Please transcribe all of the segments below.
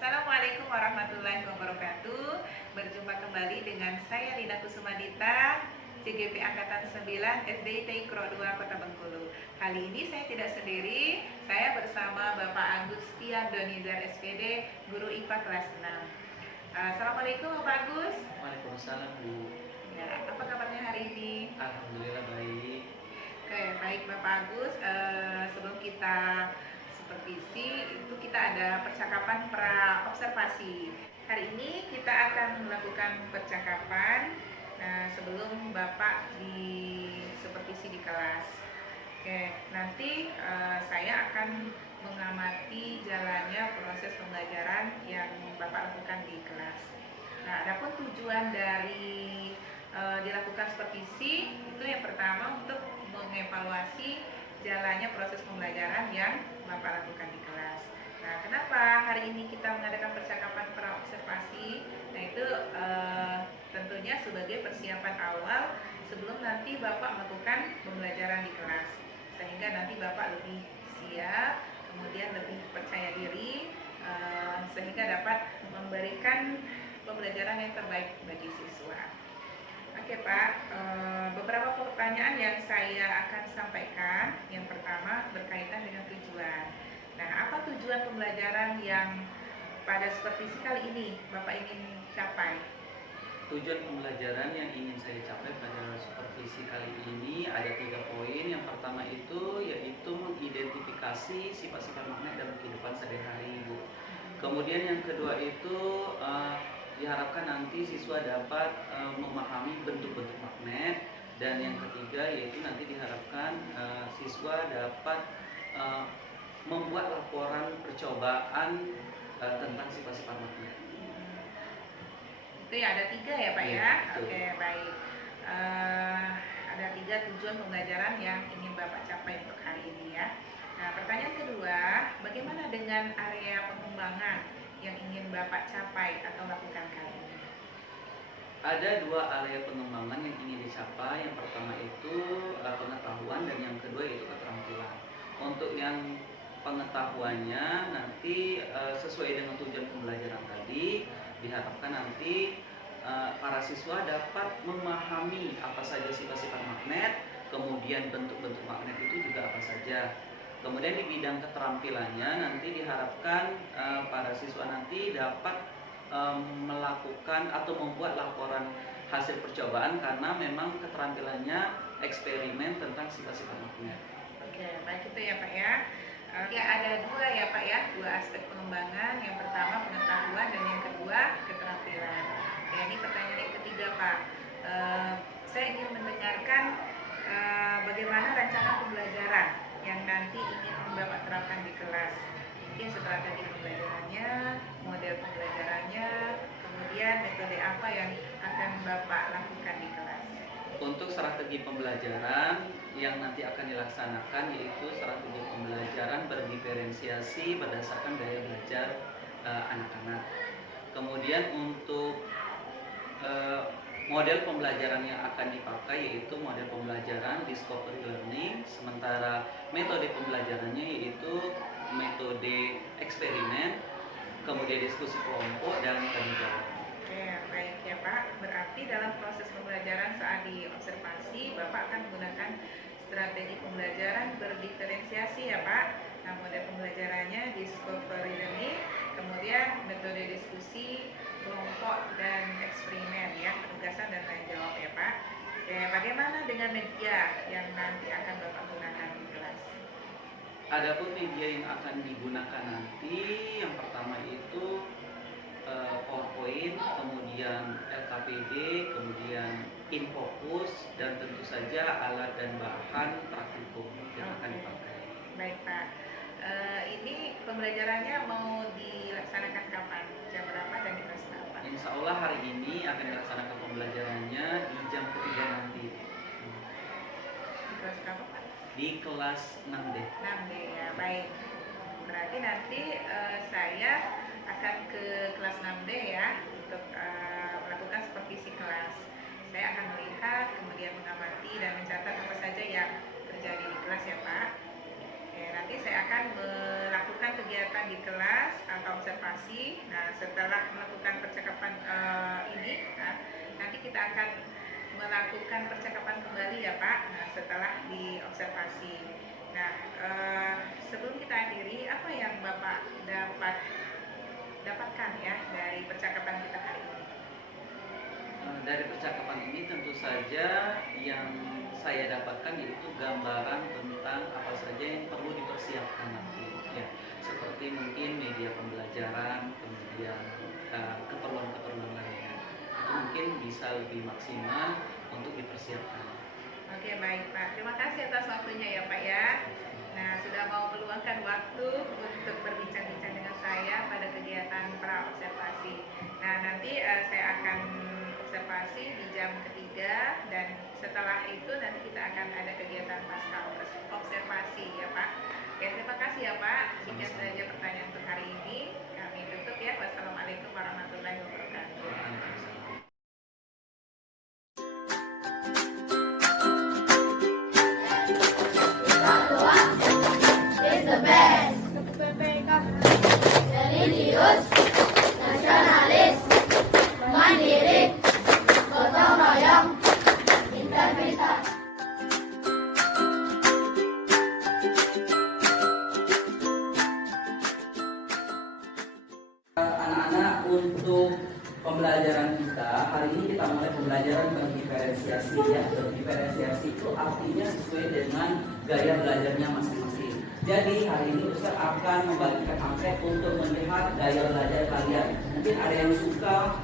Assalamualaikum warahmatullahi wabarakatuh. Berjumpa kembali dengan saya Lina Kusumadita, CGP Angkatan 9 SDIT Kro 2 Kota Bengkulu. Kali ini saya tidak sendiri, saya bersama Bapak Agustian Donizar SPD, Guru IPA kelas 6. Assalamualaikum Bapak Agus. Waalaikumsalam Bu. Ya, apa kabarnya hari ini? Alhamdulillah baik. Oke, baik Bapak Agus. Sebelum kita supervisi, itu kita ada percakapan pra observasi. Hari ini kita akan melakukan percakapan sebelum Bapak di supervisi di kelas. Oke, nanti saya akan mengamati jalannya proses pembelajaran yang Bapak lakukan di kelas. Nah, adapun tujuan dari dilakukan supervisi itu yang pertama untuk mengevaluasi jalannya proses pembelajaran yang Bapak lakukan di kelas. Nah, kenapa hari ini kita mengadakan percakapan pra observasi? Nah, itu tentunya sebagai persiapan awal sebelum nanti Bapak melakukan pembelajaran di kelas, sehingga nanti Bapak lebih siap, kemudian lebih percaya diri, sehingga dapat memberikan pembelajaran yang terbaik bagi siswa. Oke Pak, beberapa pertanyaan yang saya akan sampaikan. Yang pertama berkaitan dengan tujuan. Nah, apa tujuan pembelajaran yang pada supervisi kali ini Bapak ingin capai? Tujuan pembelajaran yang ingin saya capai pada supervisi kali ini ada 3 poin. Yang pertama itu yaitu mengidentifikasi sifat-sifat magnet dalam kehidupan sehari-hari, Bu. Kemudian yang kedua itu diharapkan nanti siswa dapat memahami bentuk-bentuk magnet, dan yang ketiga yaitu nanti diharapkan siswa dapat membuat laporan percobaan tentang sifat-sifat magnet. Itu ya, ada 3 ya Pak ya? Oke, baik. Ada 3 tujuan pembelajaran yang ingin Bapak capai untuk hari ini ya. Nah, pertanyaan kedua, bagaimana dengan area pengembangan yang ingin Bapak capai atau lakukan kali ini? Ada 2 area pengembangan yang ingin dicapai. Yang pertama itu pengetahuan, dan yang kedua itu keterampilan. Untuk yang pengetahuannya nanti sesuai dengan tujuan pembelajaran tadi, diharapkan nanti para siswa dapat memahami apa saja sifat-sifat magnet, kemudian bentuk-bentuk magnet itu juga apa saja. Kemudian di bidang keterampilannya nanti diharapkan para siswa nanti dapat melakukan atau membuat laporan hasil percobaan, karena memang keterampilannya eksperimen tentang sifat-sifat magnet. Oke, baik itu ya Pak ya. Ya, ada 2 ya Pak ya, 2 aspek pengembangan. Yang pertama pengetahuan dan yang kedua keterampilan. Ya, ini pertanyaan yang ketiga Pak. Saya ingin mendengarkan bagaimana rancangan pembelajaran yang nanti ingin Bapak terapkan di kelas. Mungkin setelah tadi pembelajarannya, model pembelajarannya, kemudian metode apa yang akan Bapak lakukan di kelas. Untuk strategi pembelajaran yang nanti akan dilaksanakan yaitu strategi pembelajaran berdiferensiasi berdasarkan gaya belajar anak-anak. Kemudian untuk model pembelajaran yang akan dipakai yaitu model pembelajaran discovery learning, sementara metode pembelajarannya yaitu metode eksperimen, kemudian diskusi kelompok, dan tanya jawab. Oke, baik ya Pak. Berarti dalam proses pembelajaran saat diobservasi, Bapak akan menggunakan strategi pembelajaran berdiferensiasi ya Pak. Nah, model pembelajarannya discovery learning, kemudian metode diskusi kelompok dan eksperimen ya, penugasan dan tanya jawab ya Pak. Oke, bagaimana dengan media yang nanti akan Bapak gunakan di kelas? Adapun media yang akan digunakan nanti, yang pertama itu PowerPoint, kemudian LKPD, kemudian InFocus, dan tentu saja alat dan bahan praktikum yang akan dipakai. Baik Pak. Ini pembelajarannya mau dilaksanakan kapan? Jam berapa dan di kelas berapa? Insya Allah hari ini akan dilaksanakan pembelajarannya di jam ketiga nanti. Di kelas berapa Pak? Di kelas 6D. 6D ya, baik. Berarti nanti saya akan ke kelas 6D ya untuk melakukan supervisi kelas. Saya akan melihat, kemudian mengamati dan mencatat apa saja yang terjadi di kelas ya Pak. Oke, nanti saya akan melakukan kegiatan di kelas atau observasi. Nah, setelah melakukan percakapan ini, nanti kita akan melakukan percakapan kembali ya Pak. Nah, setelah diobservasi. Nah, sebelum kita akhiri, apa yang Bapak dapatkan ya dari percakapan kita hari ini? Dari percakapan ini tentu saja yang saya dapatkan yaitu gambaran tentang apa saja yang perlu dipersiapkan nanti, ya, seperti mungkin media pembelajaran, kemudian keperluan-keperluan lainnya itu mungkin bisa lebih maksimal untuk dipersiapkan. Oke, baik Pak, terima kasih atas waktunya ya Pak ya. Nah, sudah mau meluangkan waktu untuk berbincang-bincang dengan saya pada kegiatan pra observasi. Nah, nanti saya akan observasi di jam ketiga, dan setelah itu nanti kita akan ada kegiatan pasca observasi ya Pak. Oke, terima kasih ya Pak. Sekian saja pertanyaan untuk hari ini. Kami tutup ya. Wassalamualaikum warahmatullahi wabarakatuh. Is the best. Religius, nasionalis, mandiri, gotong royong, integritas. Anak-anak, untuk pembelajaran kita hari ini kita mulai pembelajaran berdiferensiasi ya. Berdiferensiasi itu artinya sesuai dengan gaya belajarnya masing-masing. Jadi hari ini Ustaz akan membagikan angket untuk melihat gaya belajar kalian. Mungkin ada yang suka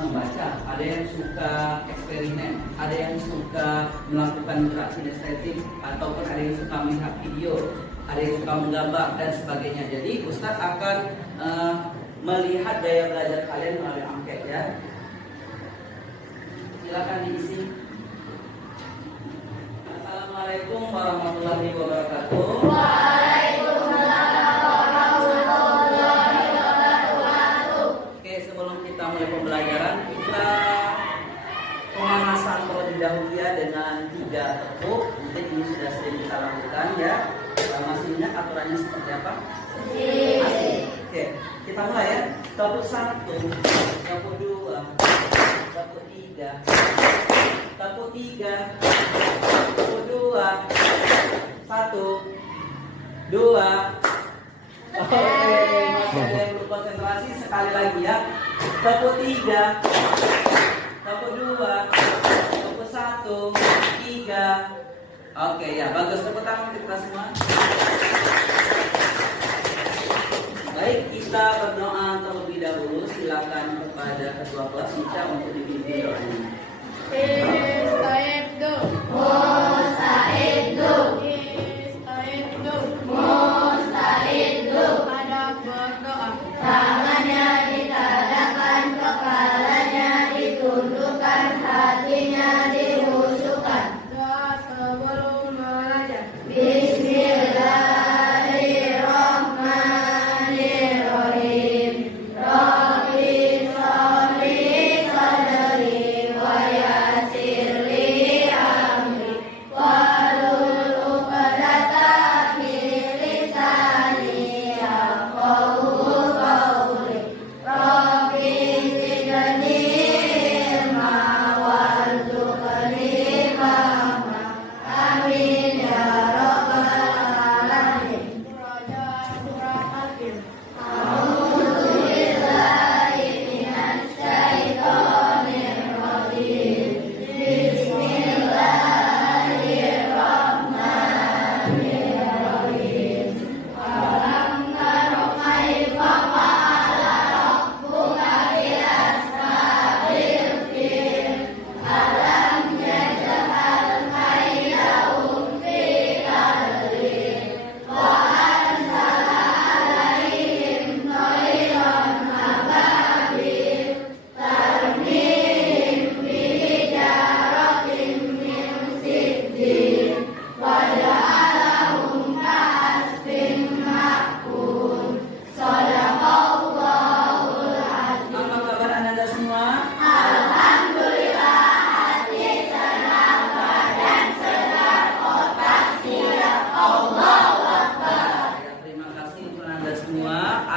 membaca, ada yang suka eksperimen, ada yang suka melakukan gerak kinestetik, ataupun ada yang suka melihat video, ada yang suka menggambar dan sebagainya. Jadi Ustaz akan melihat gaya belajar kalian melalui angket ya. Silakan diisi. Assalamualaikum warahmatullahi wabarakatuh. Waalaikumsalam warahmatullahi wabarakatuh. Oke, sebelum kita mulai pembelajaran, kita pemanasan terlebih dahulu ya dengan 3 tepuk. Mungkin ini sudah sering kita lakukan ya. Masih ingat aturannya seperti apa? Oke, kita mulai ya. Tepuk 1, tepuk 2, tepuk 3, tepuk 3, tepuk 2, 1, 2. Oke, masih ada yang perlu konsentrasi, sekali lagi ya. Tepuk 3, tepuk 2, tepuk 1, 3. Oke ya, bagus, tepuk tangan untuk kita semua. Baik, kita berdoa terlebih dahulu. Silakan kepada ketua kelas kita untuk dipimpin doanya. Istaidu, mustaidu, istaidu, mustaidu. Hadap berdoa. Tangannya ditadahkan, kepalanya ditundukkan, hatinya dihusukan. Doa sebelum belajar. Bismillahirrahmanirrahim. Rabbi sholli sadri wa yassir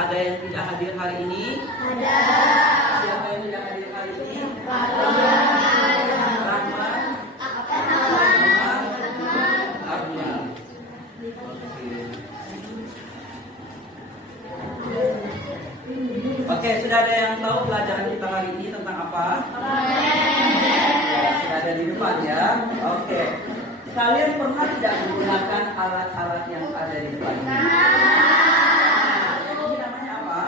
ada yang tidak hadir hari ini? Ada. Siapa yang tidak hadir hari ini? Oke, sudah ada yang tahu pelajaran kita hari ini tentang apa? Sudah ada di depan ya. Oke. Kalian pernah tidak menggunakan alat-alat yang ada di depan ini? Ini namanya apa?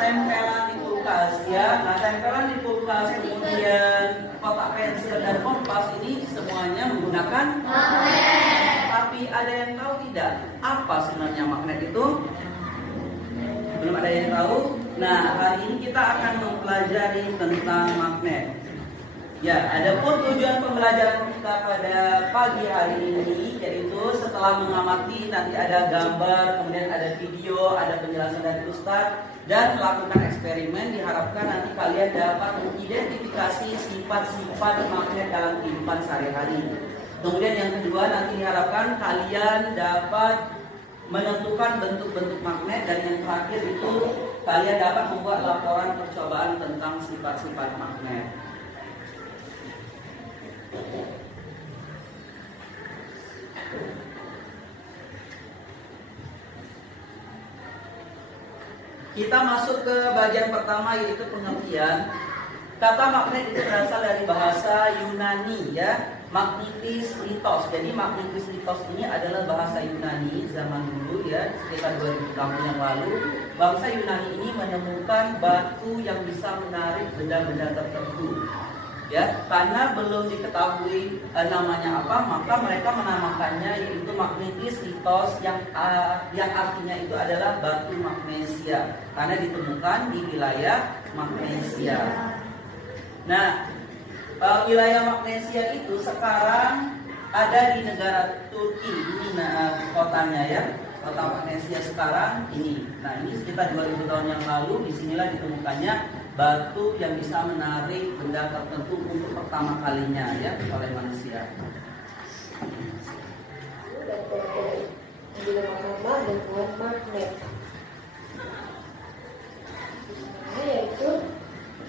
Tempelan di kulkas ya. Nah, tempelan di kulkas, kemudian kotak pensil dan kompas ini semuanya menggunakan magnet. Tapi ada yang tahu tidak apa sebenarnya magnet itu? Belum ada yang tahu? Nah, hari ini kita akan mempelajari tentang magnet. Ya, adapun tujuan pembelajaran kita pada pagi hari ini yaitu setelah mengamati nanti ada gambar, kemudian ada video, ada penjelasan dari Ustadz dan melakukan eksperimen. Diharapkan nanti kalian dapat mengidentifikasi sifat-sifat magnet dalam kehidupan sehari-hari. Kemudian yang kedua nanti diharapkan kalian dapat menentukan bentuk-bentuk magnet, dan yang terakhir itu kalian dapat membuat laporan percobaan tentang sifat-sifat magnet. Kita masuk ke bagian pertama yaitu pengertian. Kata magnet itu berasal dari bahasa Yunani ya, magnetis litos. Jadi magnetis litos ini adalah bahasa Yunani zaman dulu ya, sekitar 2000 tahun yang lalu. Bangsa Yunani ini menemukan batu yang bisa menarik benda-benda tertentu. Ya, karena belum diketahui namanya apa, maka mereka menamakannya yaitu magnetis litos yang artinya itu adalah batu magnesia karena ditemukan di wilayah magnesia. Nah, wilayah magnesia itu sekarang ada di negara Turki. Ini kotanya ya, kota magnesia sekarang ini. Nah, ini sekitar 2000 tahun yang lalu disinilah ditemukannya batu yang bisa menarik benda tertentu untuk pertama kalinya ya oleh manusia. Dan kelompok yang dinamakan dengan magnet. Yaitu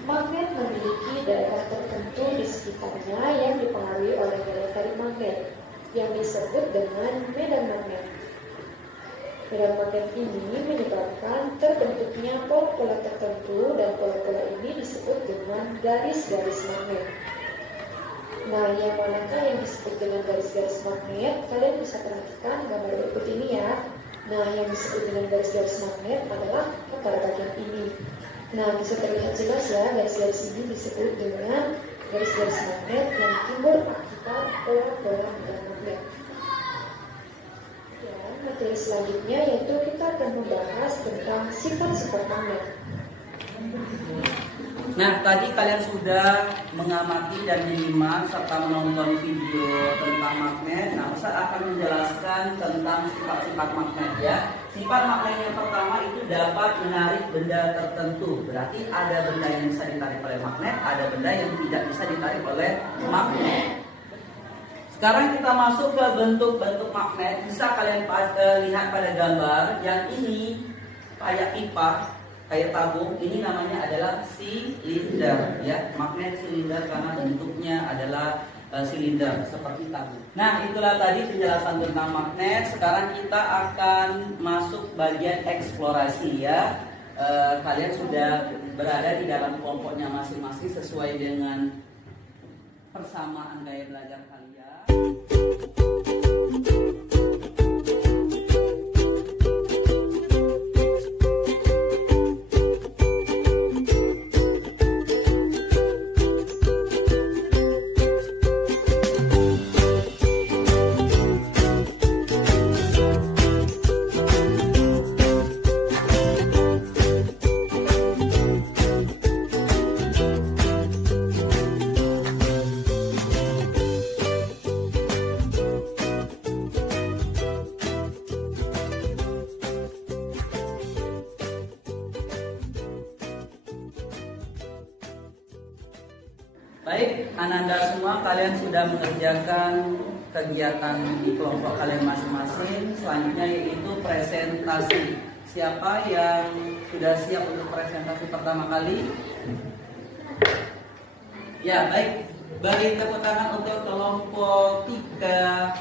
magnet memiliki daerah tertentu di sekitarnya yang dipengaruhi oleh daya tarik magnet yang disebut dengan medan magnet. Medan magnet ini menyebabkan terbentuknya pola-pola tertentu, dan pola-pola ini disebut dengan garis-garis magnet. Nah, yang manakah yang disebut dengan garis-garis magnet? Kalian bisa perhatikan gambar berikut ini ya. Nah, yang disebut dengan garis-garis magnet adalah pada bagian ini. Nah, bisa terlihat jelas ya, garis-garis ini disebut dengan garis-garis magnet yang timbul akibat pola-pola medan magnet. Materi selanjutnya yaitu kita akan membahas tentang sifat-sifat magnet. Nah, tadi kalian sudah mengamati dan menyimak serta menonton video tentang magnet. Nah, Ustaz akan menjelaskan tentang sifat-sifat magnet ya. Sifat magnet yang pertama itu dapat menarik benda tertentu. Berarti ada benda yang bisa ditarik oleh magnet, ada benda yang tidak bisa ditarik oleh magnet. Sekarang kita masuk ke bentuk-bentuk magnet. Bisa kalian lihat pada gambar yang ini kayak pipa, kayak tabung. Ini namanya adalah silinder ya, magnet silinder karena bentuknya adalah silinder seperti tabung. Nah, itulah tadi penjelasan tentang magnet. Sekarang kita akan masuk bagian eksplorasi ya. Kalian sudah berada di dalam kelompoknya masing-masing sesuai dengan persamaan gaya belajar kalian. Baik, Ananda semua kalian sudah mengerjakan kegiatan di kelompok kalian masing-masing. Selanjutnya yaitu presentasi. Siapa yang sudah siap untuk presentasi pertama kali? Ya, baik. Beri tepuk tangan untuk kelompok 3.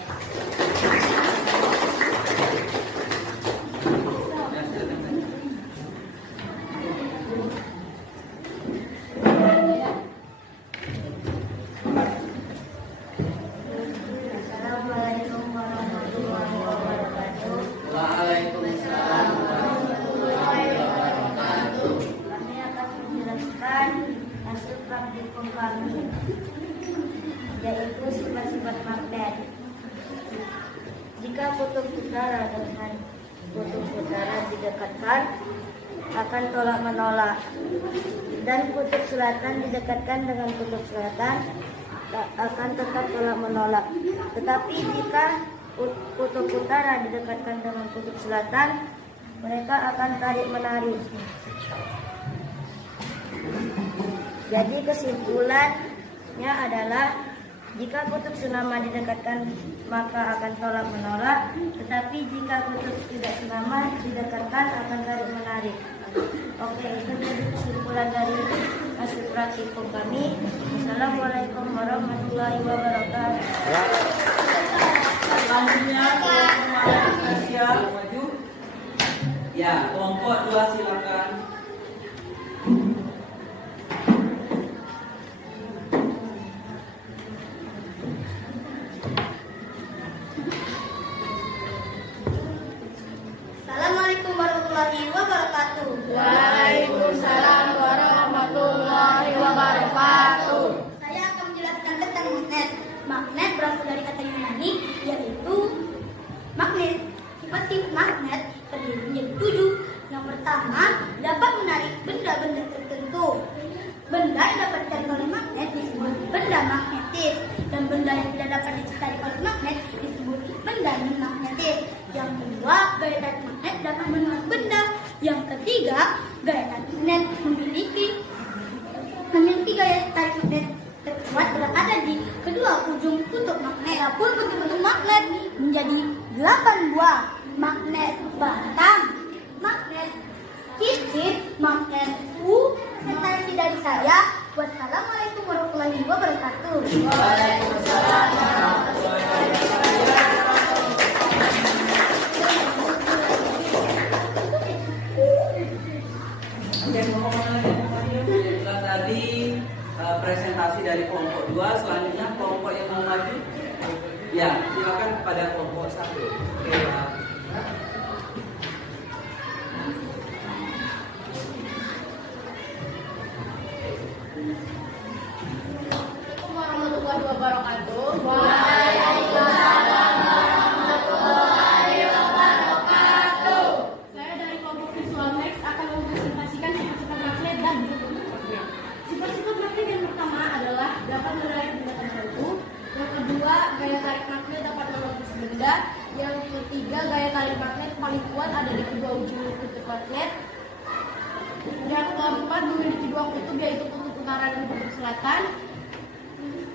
Assalamualaikum warahmatullahi wabarakatuh. Waalaikumsalam warahmatullahi wabarakatuh. Kami akan menjelaskan hasil praktikum kami, yaitu sifat-sifat magnet. Jika kutub utara dengan kutub utara didekatkan, akan tolak menolak, dan kutub selatan didekatkan dengan kutub selatan, akan tetap tolak menolak. Tetapi jika kutub utara didekatkan dengan kutub selatan, mereka akan tarik menarik. Jadi kesimpulannya adalah jika kutub senama didekatkan maka akan tolak menolak, tetapi jika kutub tidak senama didekatkan akan tarik menarik. Oke, itu jadi kesimpulan dari hasil praktikum kami. Assalamualaikum warahmatullahi wabarakatuh. Selanjutnya kelompok Asia maju. Ya, kelompok 2 silakan. Assalamualaikum warahmatullahi wabarakatuh. Waalaikumsalam warahmatullahi wabarakatuh. Saya akan menjelaskan tentang magnet. Magnet berasal dari kata Yunani, yaitu magnet. Sifat-sifat magnet terdiri menjadi 7. Yang pertama, dapat menarik benda-benda tertentu. Benda yang dapat ditarik oleh magnet disebut benda magnetis, dan benda yang tidak dapat ditarik oleh magnet disebut benda non-magnetis. Yang kedua, gaya tarik magnet dapat menarik benda. Yang ketiga, gaya tarik magnet memiliki gaya tarik magnet terkuat berada di kedua ujung kutub magnet. Adapun bentuk-bentuk magnet menjadi 8 buah: magnet batang, magnet titik, magnet U. Sekian dari saya. Wassalamualaikum warahmatullahi wabarakatuh. Waalaikumsalam warahmatullahi wabarakatuh. Oke, setelah tadi presentasi dari kelompok 2, selanjutnya kelompok yang mau maju. Ya, silakan kepada kelompok 1. Oke, Pak. Assalamualaikum warahmatullahi wabarakatuh. Saya dari kelompok Visual Max akan mempresentasikan sifat-sifat magnet dan bentuk-bentuk magnet. Sifat-sifat magnet yang pertama adalah dapat menarik benda tertentu. Yang kedua, gaya tarik magnet dapat melukis benda. Yang ketiga, gaya tarik magnet paling kuat ada di kedua ujung kutub magnet. Yang keempat, memiliki 2 kutub, yaitu kutub utara dan kutub selatan.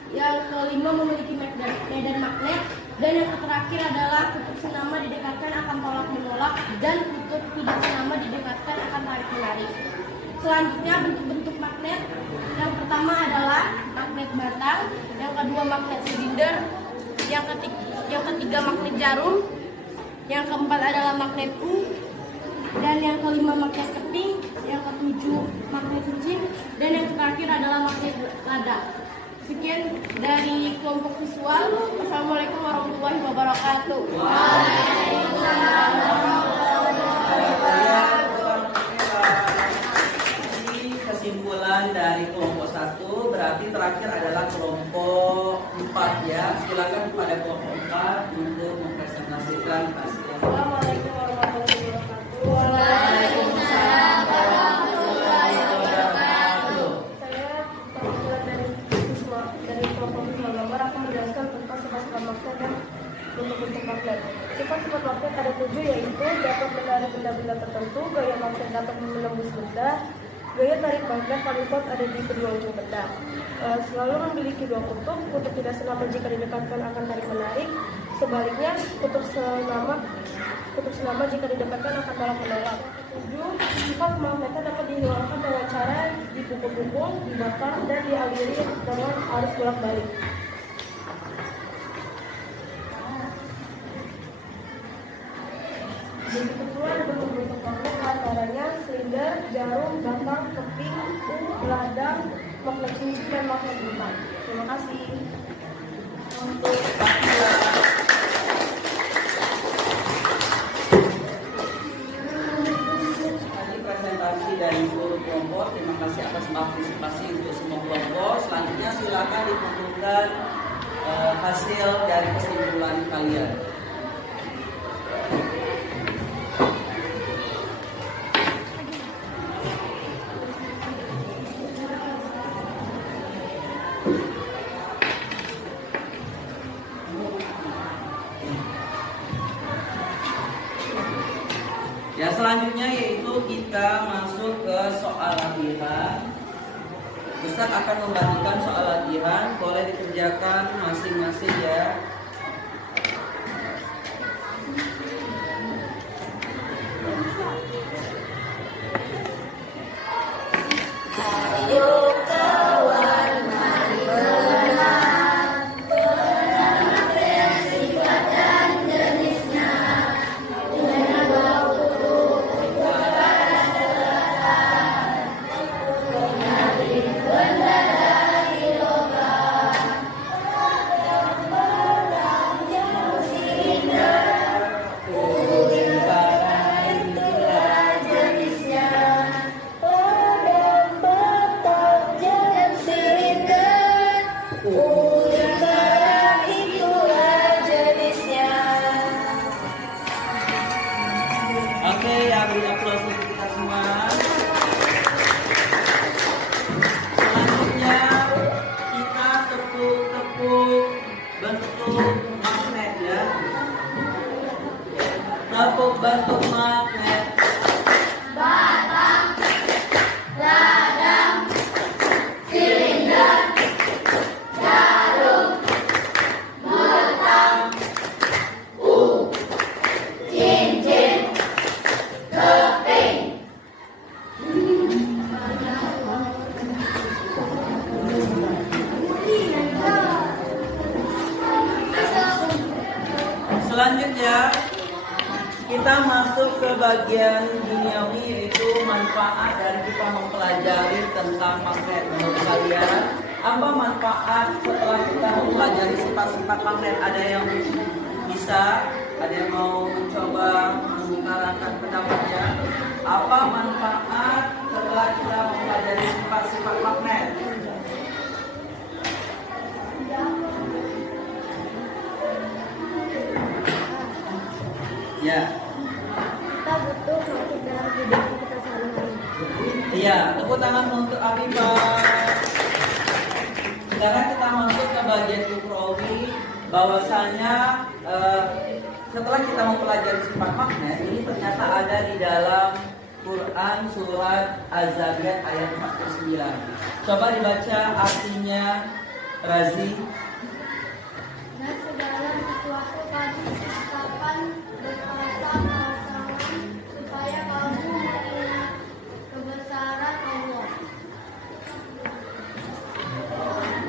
Yang kelima, memiliki medan magnet. Dan yang terakhir adalah kutub senama didekatkan akan tolak menolak, dan kutub tidak senama didekatkan akan tarik menarik. Selanjutnya, bentuk-bentuk magnet. Yang pertama adalah magnet batang, yang kedua magnet silinder, yang ketiga magnet jarum, yang keempat adalah magnet U, dan yang kelima magnet keping, yang ketujuh magnet cincin, dan yang terakhir adalah magnet lada. Sekian dari kelompok visual. Assalamualaikum warahmatullahi wabarakatuh. Waalaikumsalam warahmatullahi wabarakatuh. Kesimpulan dari kelompok 1 berarti terakhir adalah kelompok 4 ya. Silakan kepada kelompok 4 untuk mempresentasikan hasil. Assalamualaikum warahmatullahi wabarakatuh. Waalaikumsalam warahmatullahi wabarakatuh. Saya perwakilan dari kelompok visual gambar akan menjelaskan tentang sifat-sifat magnet dan bentuk-bentuk magnet. Sifat-sifat magnet ada 7, yaitu dapat menarik benda-benda tertentu, gaya magnet dapat menembus benda, Gaya tarik magnet paling kuat ada di kedua ujung benda. Selalu memiliki dua kutub. Kutub tidak senama jika didekatkan akan tarik menarik. Sebaliknya, kutub senama jika didekatkan akan tolak menolak. 7. Sifat magnetnya dapat dihilangkan dengan cara dipukul-pukul, dibakar, dan dialiri dengan arus bolak-balik. Begitu pula ada bentuk-bentuk magnet, antaranya silinder, jarum, batang, keping, ladang, magnet cincin, dan magnet bulan. Terima kasih. Untuk Akila. Tadi presentasi dari seluruh kelompok. Terima kasih atas partisipasi untuk semua kelompok. Selanjutnya silakan dikumpulkan hasil dari kesimpulan kalian. Ya, selanjutnya yaitu kita masuk ke soal latihan. Ustaz akan membagikan soal latihan, boleh dikerjakan masing-masing ya. Oke, ya beri aplaus untuk kita semua. Selanjutnya kita tepuk-tepuk bentuk magnet ya. Tepuk bentuk magnet. Selanjutnya kita masuk ke bagian duniawi, yaitu manfaat dari kita mempelajari tentang magnet. Menurut kalian apa manfaat setelah kita mempelajari sifat-sifat magnet? Ada yang bisa, ada yang mau mencoba mengutarakan pendapatnya? Apa manfaat setelah kita mempelajari sifat-sifat magnet? Ya. Kita butuh magnet dalam kehidupan kita sehari-hari. Iya, tepuk tangan untuk Afifah. Sekarang kita masuk ke bagian ukrawi, bahwasanya setelah kita mempelajari sifat magnet, ini ternyata ada di dalam Quran surat Az-Zariyat ayat 49. Coba dibaca artinya, Razi. Dan segala sesuatu kami ciptakan berperasaan supaya kamu mengingat kebesaran Allah.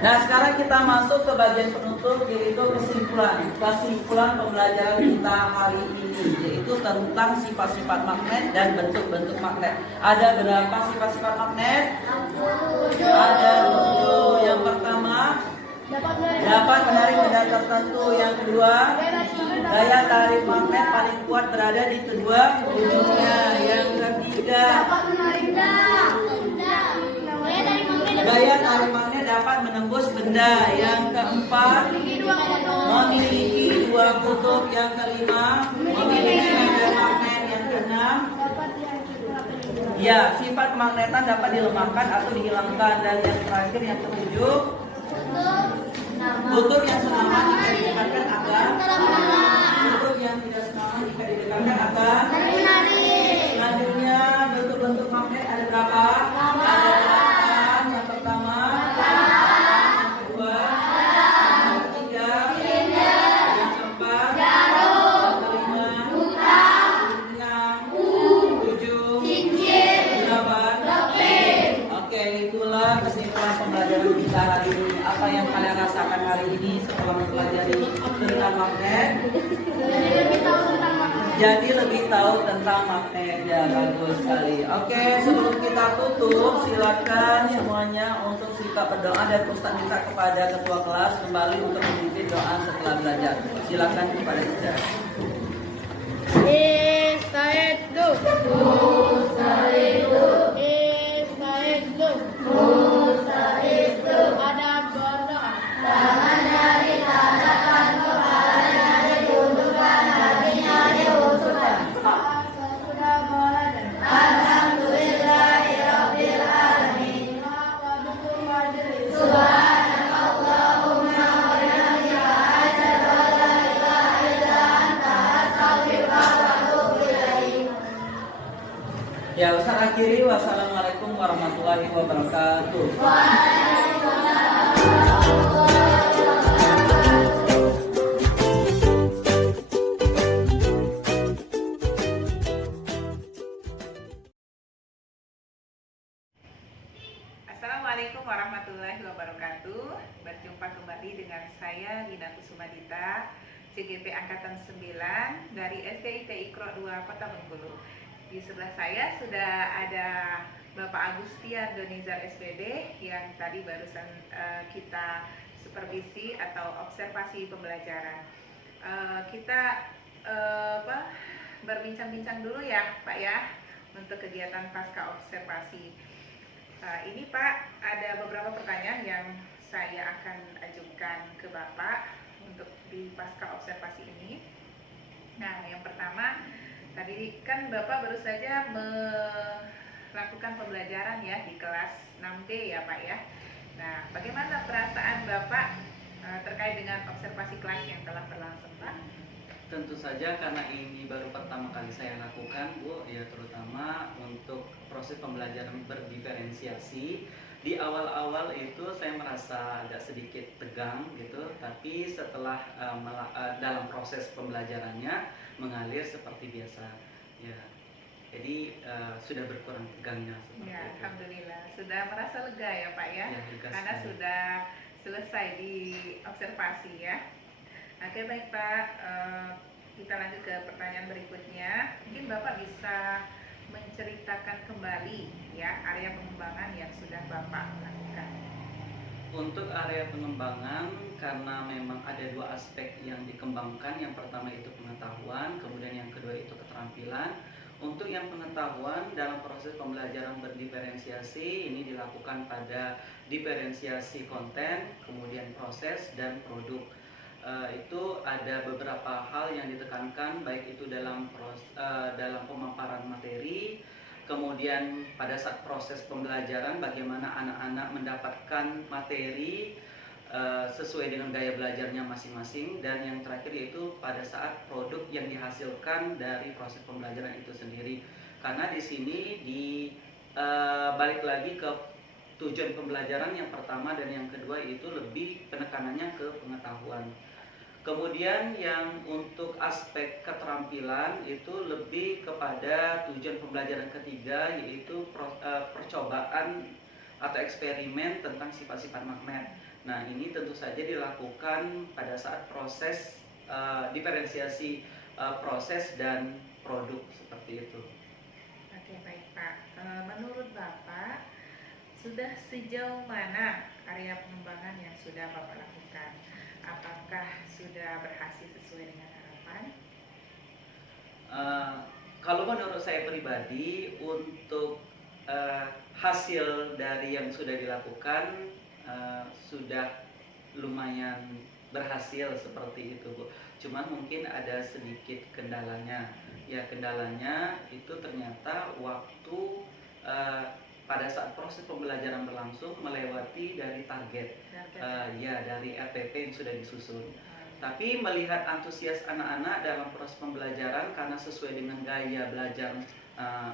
Nah, sekarang kita masuk ke bagian penutup, yaitu kesimpulan pembelajaran kita hari ini, yaitu tentang sifat-sifat magnet dan bentuk-bentuk magnet. Ada berapa sifat-sifat magnet? Ada 7. Yang pertama, dapat menarik benda tertentu. Yang kedua, daya tarik magnet paling kuat berada di kedua ujungnya. Yang ketiga, daya tarik magnet dapat menembus benda. Yang keempat, memiliki dua kutub. Yang kelima, memiliki medan magnet. Yang keenam, ya, sifat magnetan dapat dilemahkan atau dihilangkan. Dan yang terakhir, yang ketujuh, kutub yang senaman jika didekatkan akan kutub yang tidak senaman jika didekatkan akan. Selanjutnya bentuk-bentuk magnet ada berapa? ini setelah mempelajari tentang magnet? Jadi lebih tahu tentang magnet. Jadi lebih tahu tentang magnet, ya bagus sekali. Oke, sebelum kita tutup, silakan semuanya untuk silakan berdoa dan Ustaz minta kepada ketua kelas kembali untuk memimpin doa setelah belajar. Silakan kepada kita. Estaitu. Ada berdoa. Tangan dari tangan kepala dari tunjukkan hatinya diusulkan. Sudah belajar. Alhamdulillahirabbil alamin. Subhanakallahumma wa bihamdika asyhadu an la ilaha illa anta astaghfiruka wa atubu ilaik. Ya, Ustaz akhiri. Wassalamualaikum warahmatullahi wabarakatuh. Assalamualaikum warahmatullahi wabarakatuh. Berjumpa kembali dengan saya Nina Kusumadita, CGP Angkatan 9 dari SDIT Ikro 2 Kota Bengkulu. Di sebelah saya sudah ada Bapak Agustian Donizar SPD yang tadi barusan kita supervisi atau observasi pembelajaran. Kita berbincang-bincang dulu ya Pak ya untuk kegiatan pasca observasi. Ini Pak, ada beberapa pertanyaan yang saya akan ajukan ke Bapak untuk di pasca observasi ini. Nah, yang pertama, tadi kan Bapak baru saja melakukan pembelajaran ya di kelas 6D ya Pak ya. Nah, bagaimana perasaan Bapak terkait dengan observasi kelas yang telah berlangsung Pak? Tentu saja karena ini baru pertama kali saya lakukan, Bu, ya terutama untuk proses pembelajaran berdiferensiasi. Di awal-awal itu saya merasa agak sedikit tegang gitu, tapi setelah dalam proses pembelajarannya mengalir seperti biasa. Ya, jadi sudah berkurang tegangnya seperti Ya, itu. Alhamdulillah sudah merasa lega ya Pak ya, Ya, lega karena sekali. sudah selesai di observasi ya. Oke baik Pak, kita lanjut ke pertanyaan berikutnya. Mungkin Bapak bisa menceritakan kembali ya area pengembangan yang sudah Bapak lakukan. Untuk area pengembangan, karena memang ada dua aspek yang dikembangkan. Yang pertama itu pengetahuan, kemudian yang kedua itu keterampilan. Untuk yang pengetahuan, dalam proses pembelajaran berdiferensiasi ini dilakukan pada diferensiasi konten, kemudian proses dan produk. Itu ada beberapa hal yang ditekankan, baik itu dalam pemaparan materi, kemudian pada saat proses pembelajaran bagaimana anak-anak mendapatkan materi sesuai dengan gaya belajarnya masing-masing, dan yang terakhir yaitu pada saat produk yang dihasilkan dari proses pembelajaran itu sendiri. Karena di sini balik lagi ke tujuan pembelajaran yang pertama dan yang kedua itu lebih penekanannya ke pengetahuan. Kemudian yang untuk aspek keterampilan itu lebih kepada tujuan pembelajaran ketiga, yaitu percobaan atau eksperimen tentang sifat-sifat magnet. Nah, ini tentu saja dilakukan pada saat proses diferensiasi proses dan produk seperti itu. Oke baik Pak, menurut Bapak sudah sejauh mana area pengembangan yang sudah Bapak lakukan? Apakah sudah berhasil sesuai dengan harapan? Kalau menurut saya pribadi, untuk hasil dari yang sudah dilakukan sudah lumayan berhasil seperti itu, Bu. Cuman mungkin ada sedikit kendalanya. Ya, kendalanya itu ternyata waktu pada saat proses pembelajaran berlangsung melewati dari target, dari RPP yang sudah disusun. Tapi melihat antusias anak-anak dalam proses pembelajaran karena sesuai dengan gaya belajar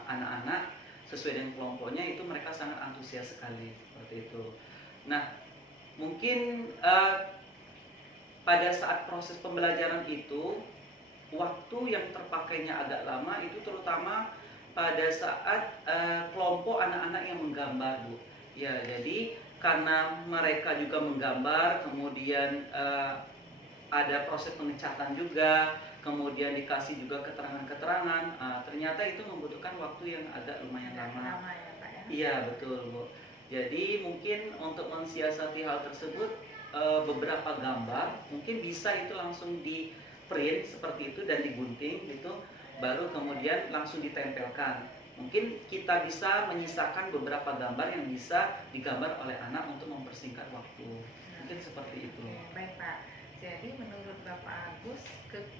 anak-anak, sesuai dengan kelompoknya, itu mereka sangat antusias sekali seperti itu. Nah, mungkin pada saat proses pembelajaran itu waktu yang terpakainya agak lama, itu terutama pada saat kelompok anak-anak yang menggambar, Bu. Ya, jadi karena mereka juga menggambar, kemudian ada proses pengecatan juga, kemudian dikasih juga keterangan-keterangan. Ternyata itu membutuhkan waktu yang agak lumayan lama. Lama ya Pak ya. Iya betul Bu. Jadi mungkin untuk mensiasati hal tersebut, beberapa gambar mungkin bisa itu langsung di print seperti itu dan digunting gitu, baru kemudian langsung ditempelkan. Mungkin kita bisa menyisakan beberapa gambar yang bisa digambar oleh anak untuk mempersingkat waktu. Mungkin seperti itu. Oke, baik Pak. Jadi menurut Bapak Agus,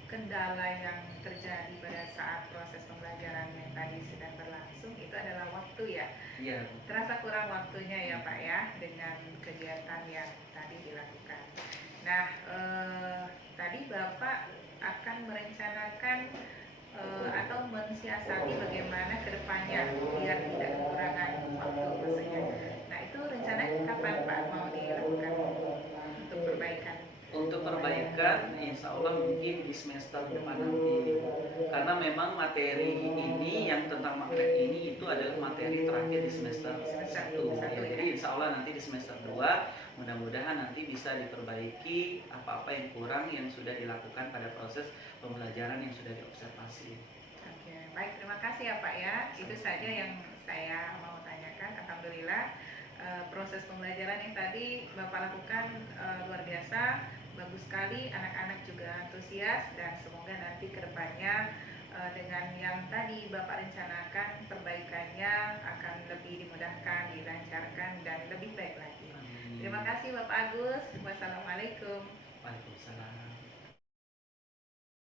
kendala yang terjadi pada saat proses pembelajaran yang tadi sedang berlangsung itu adalah waktu ya. Iya. Terasa kurang waktunya ya Pak ya dengan kegiatan yang tadi dilakukan. Nah, tadi Bapak akan merencanakan atau mensiasati bagaimana kedepannya biar tidak kekurangan waktu maksudnya. Nah, itu rencana kapan Pak mau dilakukan untuk perbaikan? Untuk perbaikan, insya Allah mungkin di semester depan nanti. Karena memang materi ini yang tentang magnet ini itu adalah materi terakhir di semester 1. Ya, jadi insya Allah nanti di semester 2 mudah-mudahan nanti bisa diperbaiki apa-apa yang kurang yang sudah dilakukan pada proses pembelajaran yang sudah diobservasi. Oke, baik, terima kasih ya Pak ya. Itu saja yang saya mau tanyakan. Alhamdulillah proses pembelajaran yang tadi Bapak lakukan luar biasa, bagus sekali, anak-anak juga antusias, dan semoga nanti kedepannya dengan yang tadi Bapak rencanakan perbaikannya akan lebih dimudahkan, dilancarkan, dan lebih baik lagi. Terima kasih Bapak Agus. Wassalamualaikum. Waalaikumsalam.